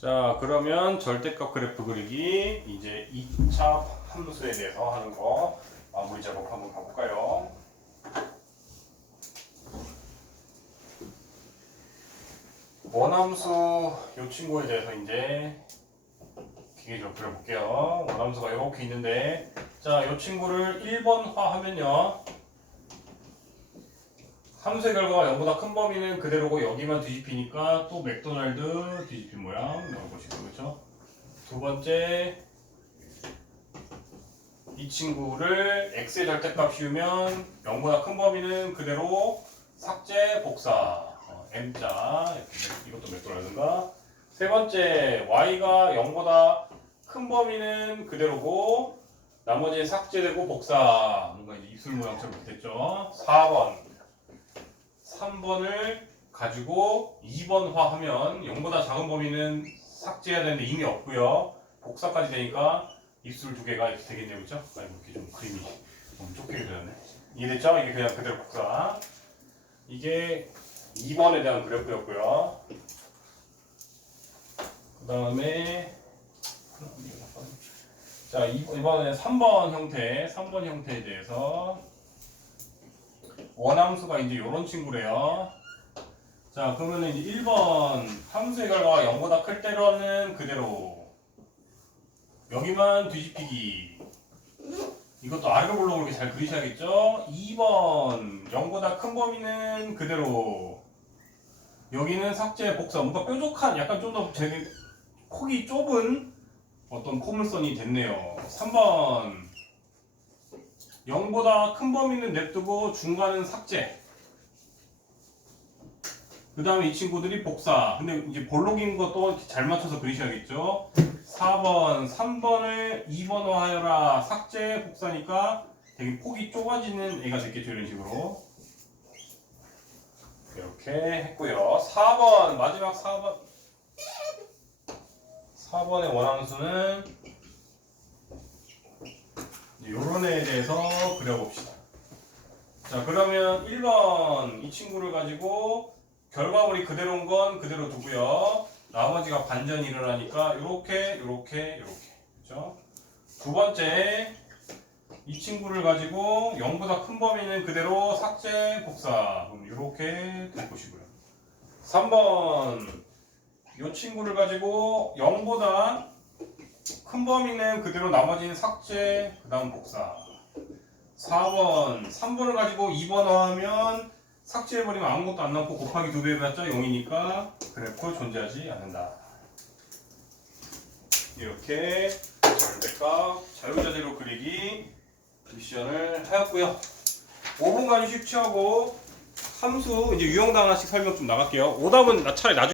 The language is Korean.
자, 그러면 절대값 그래프 그리기 이제 2차 함수에 대해서 하는 거 마무리 작업 한번 가볼까요? 원함수 요 친구에 대해서 이제 기계적으로 그려볼게요. 원함수가 이렇게 있는데 자, 요 친구를 1번화 하면요. 함수의 결과가 0보다 큰 범위는 그대로고 여기만 뒤집히니까 또 맥도날드 뒤집힌 모양 나올 것이고 그렇죠? 두 번째 이 친구를 x의 절대값 씌우면 0보다 큰 범위는 그대로 삭제 복사. 어, m자. 이것도 맥도날드인가? 세 번째 y가 0보다 큰 범위는 그대로고 나머지 삭제되고 복사. 뭔가 입술 모양처럼 됐죠? 4번 3번을 가지고 2번화 하면 0보다 작은 범위는 삭제해야 되는데 이미 없고요. 복사까지 되니까 입술 두 개가 이렇게 되겠네요. 그렇죠? 아니 이렇게 좀 그림이 너무 좁게 그렸네. 이해됐죠? 이게 그냥 그대로 복사. 이게 2번에 대한 그래프였고요. 그 다음에 자 이번에 3번 형태, 3번 형태에 대해서 원함수가 이제 이런 친구래요. 자, 그러면 이제 1번 함수의 결과가 0보다 클 때로는 그대로 여기만 뒤집히기 이것도 아래로 볼록으로 이렇게 잘 그리셔야겠죠? 2번 0보다 큰 범위는 그대로 여기는 삭제 복사 뭔가 뾰족한 약간 좀더 되게 폭이 좁은 어떤 포물선이 됐네요. 3번 0보다 큰 범위는 냅두고 중간은 삭제. 그 다음에 이 친구들이 복사. 근데 이제 볼록인 것도 잘 맞춰서 그리셔야겠죠. 4번, 3번을 2번화 하여라. 삭제, 복사니까 되게 폭이 좁아지는 애가 됐겠죠. 이런 식으로. 이렇게 했고요. 4번, 마지막 4번. 4번의 원함수는 요런 애에 대해서 그려봅시다. 자, 그러면 1번 이 친구를 가지고 결과물이 그대로인 건 그대로 두고요. 나머지가 반전이 일어나니까 요렇게, 요렇게, 요렇게. 그죠? 두 번째, 이 친구를 가지고 0보다 큰 범위는 그대로 삭제, 복사. 그럼 요렇게 될 것이고요. 3번, 이 친구를 가지고 0보다 큰 범위는 그대로 나머지는 삭제, 그 다음 복사. 4번, 3번을 가지고 2번화하면 삭제해버리면 아무것도 안 남고 곱하기 2배 해봤자 0이니까 그래프 존재하지 않는다. 이렇게 절대값 자유자재로 그리기 미션을 하였고요. 5분간이 쉽지하고 함수 이제 유형당 하나씩 설명 좀 나갈게요. 오답은 나 차라리 나중에